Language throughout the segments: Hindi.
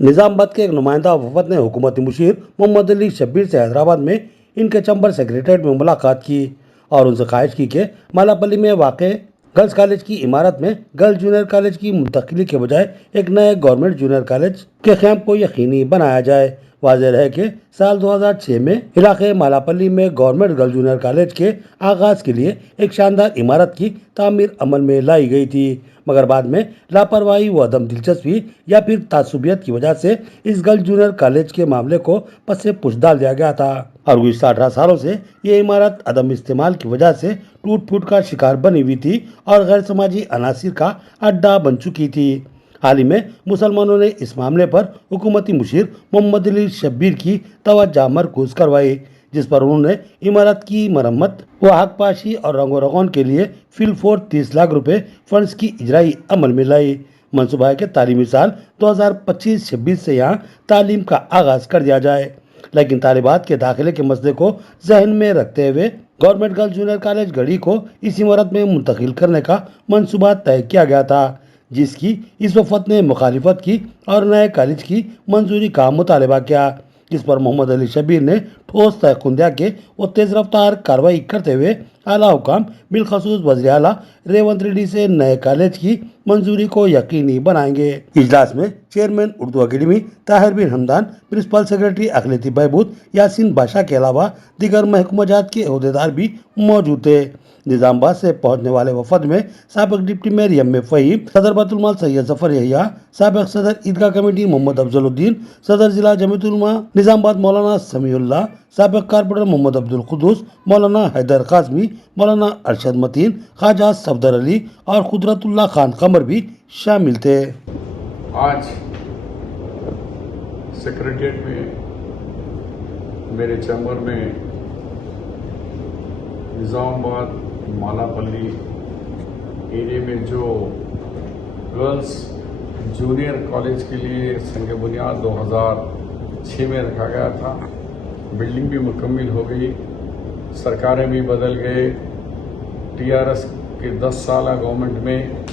निजामाबाद के एक नुमाइंदा वफद ने हुकूमती मुशीर मोहम्मद अली शब्बीर से हैदराबाद में इनके चंबर सेक्रेटरीट में मुलाकात की और उनसे ख्वाहिश की कि मालापल्ली में वाक़ गर्ल्स कॉलेज की इमारत में गर्ल्स जूनियर कॉलेज की मुंतकिली के बजाय एक नए गवर्नमेंट जूनियर कॉलेज के क़याम को यकीनी बनाया जाए। वाज़ेह है कि साल 2006 में इलाके मालापल्ली में गवर्नमेंट गर्ल्स जूनियर कॉलेज के आगाज के लिए एक शानदार इमारत की तामीर अमल में लाई गई थी, मगर बाद में लापरवाही व अदम दिलचस्पी या फिर तासुबियत की वजह से इस गर्ल्स जूनियर कॉलेज के मामले को पसे पुश डाल दिया गया था और गुज़श्ता 18 सालों से ये इमारत अदम इस्तेमाल की वजह से टूट फूट का शिकार बनी हुई थी और गैर समाजी अनासिर का अड्डा बन चुकी थी। हाल ही में मुसलमानों ने इस मामले पर हुकूमती मुशीर मोहम्मद अली शब्बीर की तवज्जो मरकूज करवाई, जिस पर उन्होंने इमारत की मरम्मत व हकपाशी और रंगो रगौन के लिए फिलफोर 30 लाख रुपए फंड्स की इजराई अमल में लाई। मनसूबा है कि तालीमी साल 2025-26 से यहाँ तालीम का आगाज कर दिया जाए, लेकिन तालिबात के दाखिले के मसले को जहन में रखते हुए गवर्नमेंट गर्ल्स जूनियर कॉलेज गढ़ी को इस इमारत में मुंतकिल करने का मनसूबा तय किया गया था, जिसकी इस वफद ने मुखालिफत की और नए कॉलेज की मंजूरी का मुतालबा किया। इस पर मोहम्मद अली शब्बीर ने ठोस तयक़ुन दिया कि वो तेज़ रफ्तार कार्रवाई करते हुए आला हुकाम बिलखसूस वज़ीर आला रेवंत रेड्डी से नए कॉलेज की मंजूरी को यकीनी बनाएंगे। इजलास में चेयरमैन उर्दू अकेडमी ताहिर बिन हमदान, प्रिंसिपल सेक्रेटरी अखिलेती बहबूद, यासीन बादशाह के अलावा दीगर महकमाजात के अहदेदार भी मौजूद थे। निजामाबाद से पहुंचने वाले वफद में साबिक डिप्टी मेयर यम फ़हीम, सदर बैतुल माल सैयद जफर यहिया, साबिक सदर ईदगाह कमेटी मोहम्मद अफजलुद्दीन, सदर जिला जमीयत उलमा निजामाबाद मौलाना समीउल्लाह, साबिक कारपोरेटर मोहम्मद अब्दुल कुद्दूस, मौलाना हैदर काज़मी, मौलाना अरशद मतीन, ख्वाजा सफदर अली और कुदरतुल्लाह खान कमर भी शामिल थे। आज सेक्रेटरीट में मेरे चैम्बर में निजामाबाद मालापल्ली एरिया में जो गर्ल्स जूनियर कॉलेज के लिए संग बुनियाद 2006 में रखा गया था, बिल्डिंग भी मुकम्मल हो गई, सरकारें भी बदल गए। टीआरएस के 10 साल गवर्नमेंट में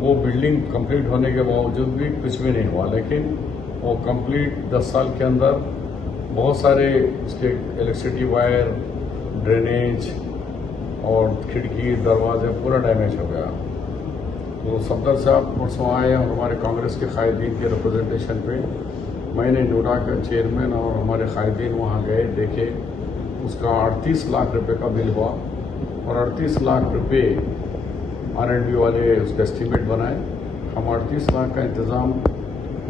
वो बिल्डिंग कंप्लीट होने के बावजूद भी कुछ भी नहीं हुआ, लेकिन वो कंप्लीट 10 साल के अंदर बहुत सारे उसके इलेक्ट्रिसिटी वायर, ड्रेनेज और खिड़की दरवाजे पूरा डैमेज हो गया। तो सफदर साहब परसों आए और हमारे कांग्रेस के कायदीन के रिप्रेजेंटेशन पे मैंने नूडा का चेयरमैन और हमारे कायदीन वहाँ गए, देखे। उसका 38 लाख रुपए का बिल हुआ और 38 लाख रुपए R&D वाले उसका एस्टीमेट बनाए। हम 38 लाख का इंतज़ाम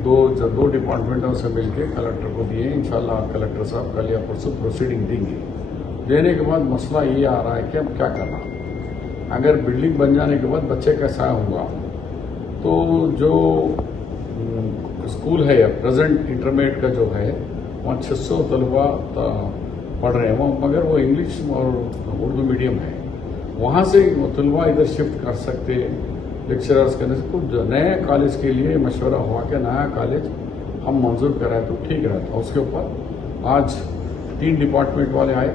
दो डिपार्टमेंटों से मिलकर कलेक्टर को दिए। इंशाल्लाह कलेक्टर साहब कल या परसों प्रोसीडिंग देंगे। देने के बाद मसला ये आ रहा है कि अब क्या करना। अगर बिल्डिंग बन जाने के बाद बच्चे कैसा होगा, तो जो स्कूल है प्रेजेंट इंटरमीडिएट का जो है वहाँ 600 तलबा पढ़ रहे हैं, मगर वो इंग्लिश और उर्दू मीडियम है। वहाँ से वो तलबा इधर शिफ्ट कर सकते, लेक्चरर्स करने से कुछ नए कॉलेज के लिए मशवरा हुआ कि नया कॉलेज हम मंजूर कराए तो ठीक रहता। उसके ऊपर आज 3 डिपार्टमेंट वाले आए,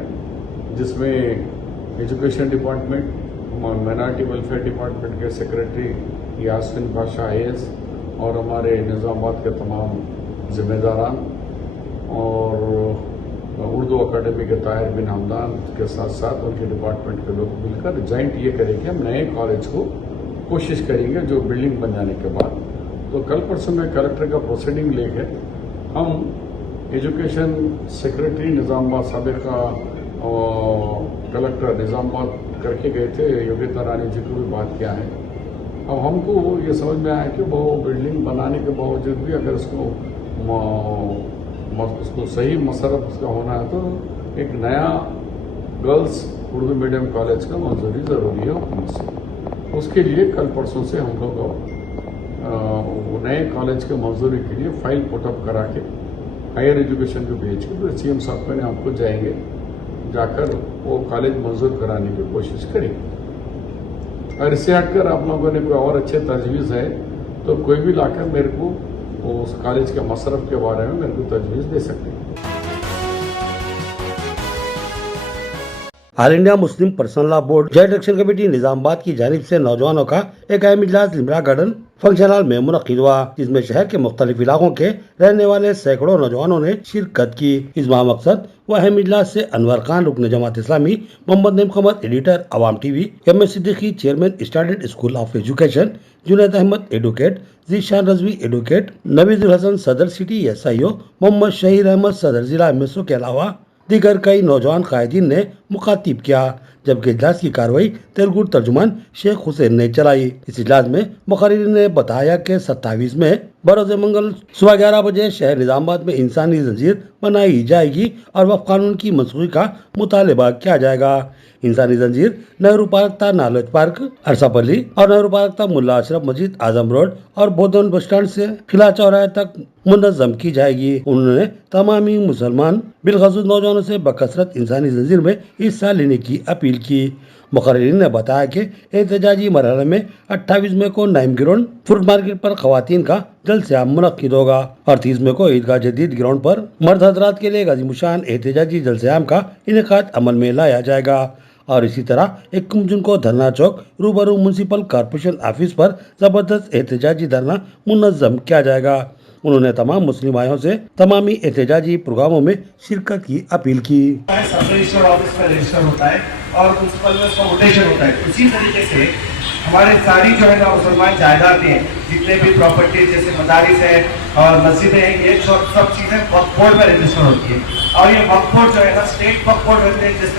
जिसमें education department, minority welfare department के सेक्रेटरी यासीन बादशाह IAS और हमारे निजामाबाद के तमाम जिम्मेदारान और उर्दू अकेडमी के ताहिर बिन हमदान के साथ साथ उनके डिपार्टमेंट के लोग मिलकर जॉइंट ये करेंगे, हम नए कॉलेज को कोशिश करेंगे जो बिल्डिंग बन जाने के बाद। तो कल परसों में कलेक्टर का प्रोसीडिंग लेकर हम एजुकेशन सेक्रेटरी निजामाबाद साबिका कलेक्टर निजामाबाद करके गए थे, योगिता रानी जी को भी बात किया है। अब हमको ये समझ में आया कि वो बिल्डिंग बनाने के बावजूद भी अगर उसको सही मसरफ उसका होना है तो एक नया गर्ल्स उर्दू मीडियम कॉलेज का मंजूरी ज़रूरी है हुकूमत से। उसके लिए कल परसों से हम लोग नए कॉलेज के मंजूरी के लिए फाइल पुटअप करा के हायर एजुकेशन को भेज के तो CM साहब कहने आपको जाएंगे, जाकर वो कॉलेज मंजूर कराने की कोशिश करेंगे। और इससे हटकर आप लोगों ने कोई और अच्छे तजवीज़ है तो कोई भी लाकर मेरे को उस कॉलेज के मसरफ के बारे में मेरे को तजवीज़ दे सकते हैं। All India Muslim personal law board joint action committee Nizamabad की जानिब से नौजवानों का एक अहम इजलास लिमरा गार्डन फंक्शन हॉल में मुनक्किद हुआ, जिसमें शहर के मुख्तलिफ इलाकों के रहने वाले सैकड़ों नौजवानों ने शिरकत की। इस मकसद व अहम इजलास से अनवर खान रुकन Jamaat Islami, Mohammed Naeem Qamar editor Awam TV, M S Siddiqui chairman standard school of education, Junaid Ahmed advocate, Zeeshan Rizvi advocate, Naveejul Hasan सदर सिटी SIO, मोहम्मद शहीर अहमद सदर जिला MSO के अलावा दीगर कई नौजवान कायदीन ने मुखातिब किया, जबकि इजलास की कार्रवाई तेलुगु तर्जुमान शेख हुसैन ने चलाई। इस इजलास में मुखर्रिरीन ने बताया कि 27 में बरोज़ मंगल सुबह 11 बजे शहर निजामाबाद में इंसानी जंजीर बनाई जाएगी और वक्फ कानून की मनसूखी का मुतालबा किया जाएगा। इंसानी जंजीर नेहरू पार्क था नालोज पार्क, अरसापल्ली और नेहरू पार्क तक मुल्ला अशरफ मस्जिद आजम रोड और बोधन बस स्टैंड से किला चौराहे तक मुनज़्ज़म की जाएगी। उन्होंने तमामी मुसलमान बिलखसूस नौजवानों से बकसरत इंसानी जंजीर में हिस्सा लेने की अपील की। मुखर्रिरीन ने बताया कि एहतजाजी मरहले में 28 मई को नाइम ग्राउंड फूड मार्केट पर खवातीन का जलसा मुनक्किद होगा और 30 मई को ईदगाह जदीद ग्राउंड पर मर्द हजरात के लिए गाज़ीमुशान एहतजाजी जलसा का इनेकाद अमल में लाया जाएगा। और इसी तरह 21 जून को धरना चौक रूबरू म्यूनसिपल कॉर्पोरेशन ऑफिस पर जबरदस्त एहतजाजी धरना मुनज़्ज़म किया जाएगा। उन्होंने तमाम मुस्लिम भाइयों से तमामी एहतजाजी प्रोग्रामों में शिरकत की अपील की। सब रजिस्टर ऑफिस में रजिस्टर होता है और म्यूनसिपल में उसका वोटेशन होता है। उसी तरीके से हमारे सारी जो है ना मुसलमान जायदाद हैं, जितने भी प्रॉपर्टी जैसे मदारिस है और मस्जिदें हैं, ये सब चीज़ें वक्फ बोर्ड में रजिस्टर होती है। और ये वक्फ बोर्ड जो है ना स्टेट वक्फ बोर्ड होते हैं, जैसे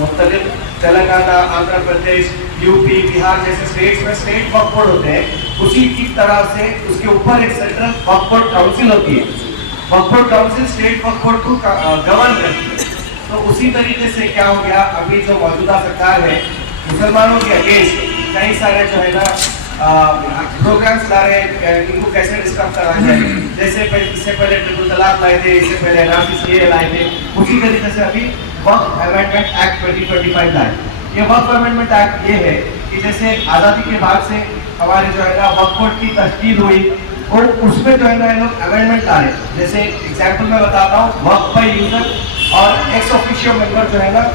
मुख्तलिफ तेलंगाना, आंध्र प्रदेश, यूपी, बिहार जैसे स्टेट्स में स्टेट वक्फ बोर्ड होते हैं। उसी की तरह से उसके ऊपर एक सेंट्रल वक्फ बोर्ड काउंसिल होती है। वक्फ बोर्ड काउंसिल स्टेट वक्फ बोर्ड को गवर्न करती है। तो उसी तरीके से क्या हो गया, अभी जो मौजूदा सरकार है मुसलमानों के अगेंस्ट कई सारे जो है ना प्रोग्राम्स ला रहे हैं, इनको कैसे डिस्टर्ब करा जाए। जैसे इससे पहले ट्रिपल तलाक लाए थे, इससे पहले NRC लाए थे, उसी तरीके से अभी वक्फ अमेंडमेंट एक्ट 2025 लाए। ये वक्फ अमेंडमेंट एक्ट ये है कि जैसे आज़ादी के बाद से हमारे जो है ना वक्फ बोर्ड की तश्कील हुई और उसमें जो है ना लोग अमेंडमेंट ला रहे हैं। जैसे एग्जाम्पल मैं बताता हूँ, वक्फ बाय यूजर और एक्स ऑफिशियो मेंबर जो है ना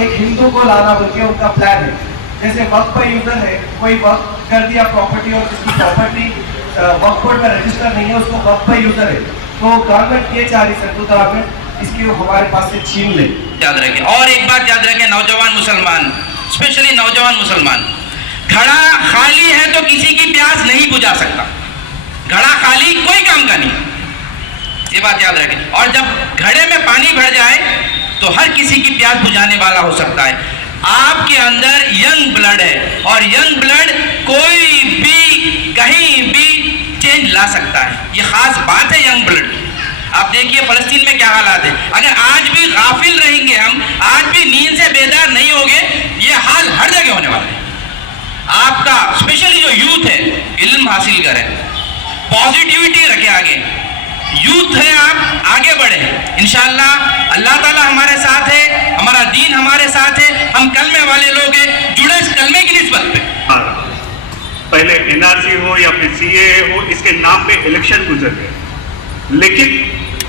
एक हिंदू को लाना बोल के उनका प्लान है। जैसे वक्फ बाय यूजर है, कोई वक्फ कर दिया प्रॉपर्टी और जिसकी प्रॉपर्टी वक्फ बोर्ड में रजिस्टर नहीं है, उसको वक्फ बाय यूजर है, तो गवर्नमेंट ये चाह रही सेंट्रल गवर्नमेंट इसकी हमारे पास से छीन ले। याद रखें और एक बात याद रखें, नौजवान मुसलमान, स्पेशली नौजवान मुसलमान, घड़ा खाली है तो किसी की प्यास नहीं बुझा सकता। घड़ा खाली कोई काम का नहीं, ये बात याद रखें। और जब घड़े में पानी भर जाए तो हर किसी की प्यास बुझाने वाला हो सकता है। आपके अंदर यंग ब्लड है और यंग ब्लड कोई भी कहीं भी चेंज ला सकता है, ये खास बात है यंग ब्लड। आप देखिए फलस्तीन में क्या हालात है। अगर आज भी गाफिल रहेंगे, हम आज भी नींद से बेदार नहीं होंगे, ये हाल हर जगह होने वाला है। आपका स्पेशली जो यूथ है, इल्म हासिल करें, पॉजिटिविटी रखें, आगे यूथ है, आप आगे बढ़े। इंशाअल्लाह अल्लाह ताला हमारे साथ है, हमारा दीन हमारे साथ है, हम कलमे वाले लोग हैं, जुड़े इस कलमे की निस्बत पे। पहले NRC हो या फिर CAA हो, इसके नाम पे इलेक्शन गुजर गए, लेकिन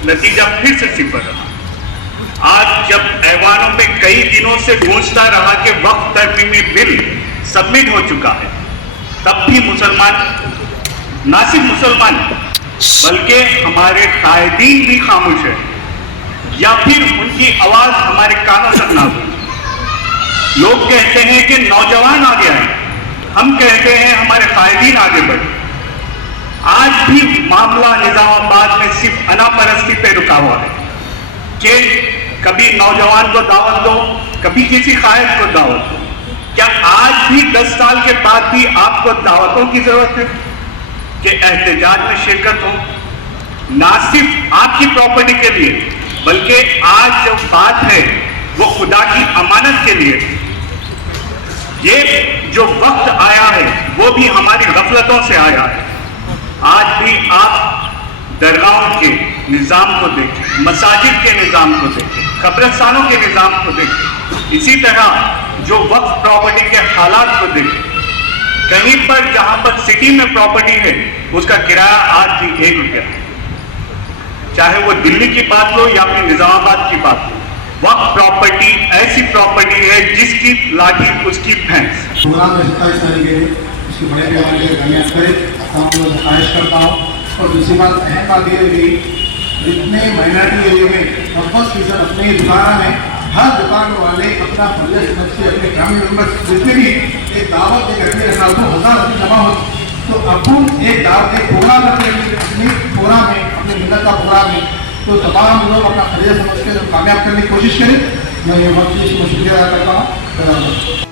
नतीजा फिर से सिफर रहा। आज जब ऐवानों पे कई दिनों से गूंजता रहा कि वक्फ तरमीमी बिल सबमिट हो चुका है, तब भी मुसलमान, ना सिर्फ मुसलमान बल्कि हमारे कायदीन भी खामोश है, या फिर उनकी आवाज हमारे कानों तक ना हुई। लोग कहते हैं कि नौजवान आगे आए, हम कहते हैं हमारे कायदीन आगे बढ़े। आज भी मामला निजामाबाद में सिर्फ अनापरस्ती पे रुका हुआ है कि कभी नौजवान को दावत दो, कभी किसी कायद को दावत दो। क्या आज भी 10 साल के बाद भी आपको दावतों की जरूरत है कि एहतजाज में शिरकत हो, ना सिर्फ आपकी प्रॉपर्टी के लिए, बल्कि आज जो बात है वो खुदा की अमानत के लिए। ये जो वक्त आया है वो भी हमारी गफलतों से आया है। आज भी आप दरगाहों के निज़ाम को देखें, मसाजिद के निज़ाम को देखें, कब्रिस्तानों के निज़ाम को देखें, इसी तरह जो वक्फ प्रॉपर्टी के हालात को देखें। कहीं पर जहां पर सिटी में प्रॉपर्टी है उसका किराया आज भी 1 रुपया, चाहे वो दिल्ली की बात हो या फिर निजामाबाद की बात हो। वक्फ प्रॉपर्टी ऐसी प्रॉपर्टी है जिसकी लाठी उसकी भैंस। प्रोग्राम में 27 तारीख है, इसके बड़े पैमाने पर कामयाब करे, तमाम लोगों से ख्वाहिश करता हूँ। और दूसरी बात, अहम बात ये रही, जितने माइनॉरिटी एरिया में 10% अपनी दुकान में, हर दुकान वाले अपना फर्ज समझ के अपने फैमिली मेम्बर्स जितने भी एक दावत एक रखने रखा तो 1000 आदमी जमा हो, तो अपन एक दावत एक प्रोग्राम रखने अपनी प्रोग्राम में, अपने मिलत का प्रोग्राम में, तो तमाम लोग अपना फर्ज समझ के कामयाब करने की कोशिश करें। मैं ये वक्त शुक्रिया अदा करता हूँ।